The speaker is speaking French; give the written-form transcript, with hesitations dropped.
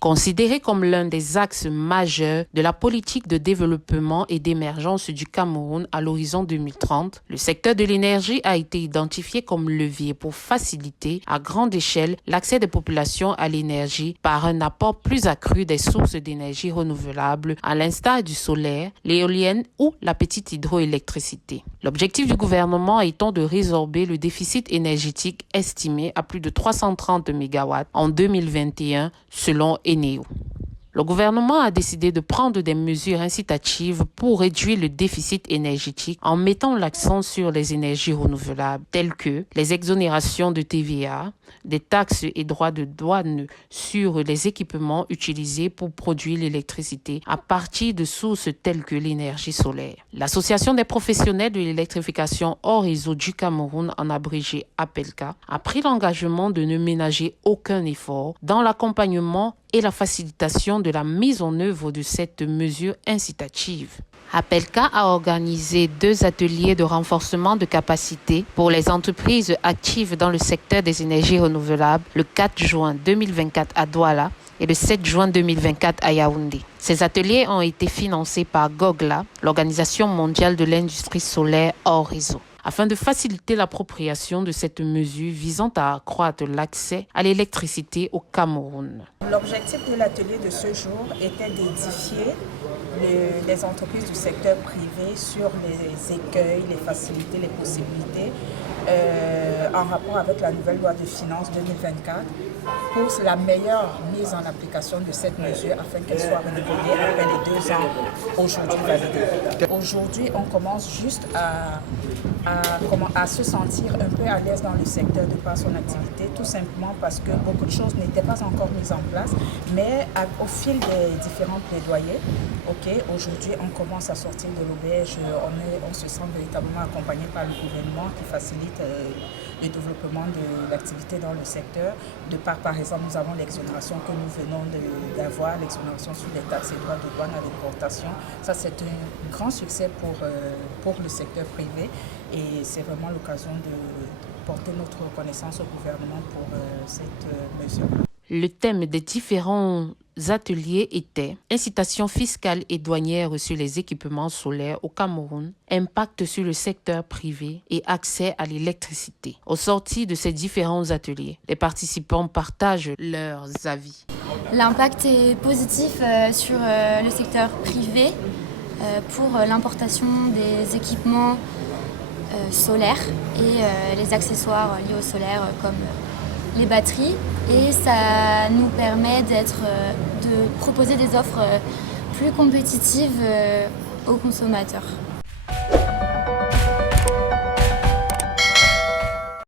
Considéré comme l'un des axes majeurs de la politique de développement et d'émergence du Cameroun à l'horizon 2030, le secteur de l'énergie a été identifié comme levier pour faciliter à grande échelle l'accès des populations à l'énergie par un apport plus accru des sources d'énergie renouvelables, à l'instar du solaire, l'éolienne ou la petite hydroélectricité. L'objectif du gouvernement étant de résorber le déficit énergétique estimé à plus de 330 MW en 2021 selon Eneo. Le gouvernement a décidé de prendre des mesures incitatives pour réduire le déficit énergétique en mettant l'accent sur les énergies renouvelables telles que les exonérations de TVA, des taxes et droits de douane sur les équipements utilisés pour produire l'électricité à partir de sources telles que l'énergie solaire. L'Association des professionnels de l'électrification hors réseau du Cameroun, en abrégé APELCA, a pris l'engagement de ne ménager aucun effort dans l'accompagnement et la facilitation de la mise en œuvre de cette mesure incitative. APELCA a organisé 2 ateliers de renforcement de capacité pour les entreprises actives dans le secteur des énergies renouvelables le 4 juin 2024 à Douala et le 7 juin 2024 à Yaoundé. Ces ateliers ont été financés par GOGLA, l'Organisation mondiale de l'industrie solaire hors réseau, afin de faciliter l'appropriation de cette mesure visant à accroître l'accès à l'électricité au Cameroun. L'objectif de l'atelier de ce jour était d'édifier les entreprises du secteur privé sur les écueils, les facilités, les possibilités en rapport avec la nouvelle loi de finances 2024 pour la meilleure mise en application de cette mesure afin qu'elle soit renouvelée après les 2 ans aujourd'hui validés. Aujourd'hui, on commence juste à se sentir un peu à l'aise dans le secteur de par son activité, tout simplement parce que beaucoup de choses n'étaient pas encore mises en place, mais au fil des différents plaidoyers, aujourd'hui on commence à sortir de l'auberge, on se sent véritablement accompagné par le gouvernement qui facilite le développement de l'activité dans le secteur. De par exemple, nous avons l'exonération que nous venons d'avoir, l'exonération sur les taxes et droits de douane à l'importation. Ça, c'est un grand succès pour le secteur privé et c'est vraiment l'occasion de porter notre reconnaissance au gouvernement pour cette mesure. Le thème des différents ateliers était incitation fiscale et douanière sur les équipements solaires au Cameroun, impact sur le secteur privé et accès à l'électricité. Au sortir de ces différents ateliers, les participants partagent leurs avis. L'impact est positif sur le secteur privé pour l'importation des équipements solaires et les accessoires liés au solaire comme les batteries, et ça nous permet de proposer des offres plus compétitives aux consommateurs.